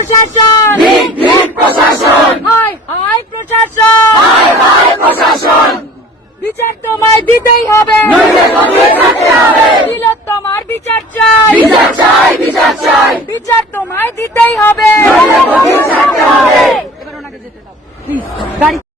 প্রশাসন। প্রশাসন। হাই হাই প্রশাসন। হাই হাই প্রশাসন। বিচার তোমায় দিতেই হবে। তোমার বিচার চাই। বিচার চাই বিচার চাই। বিচার তোমায় দিতেই হবে।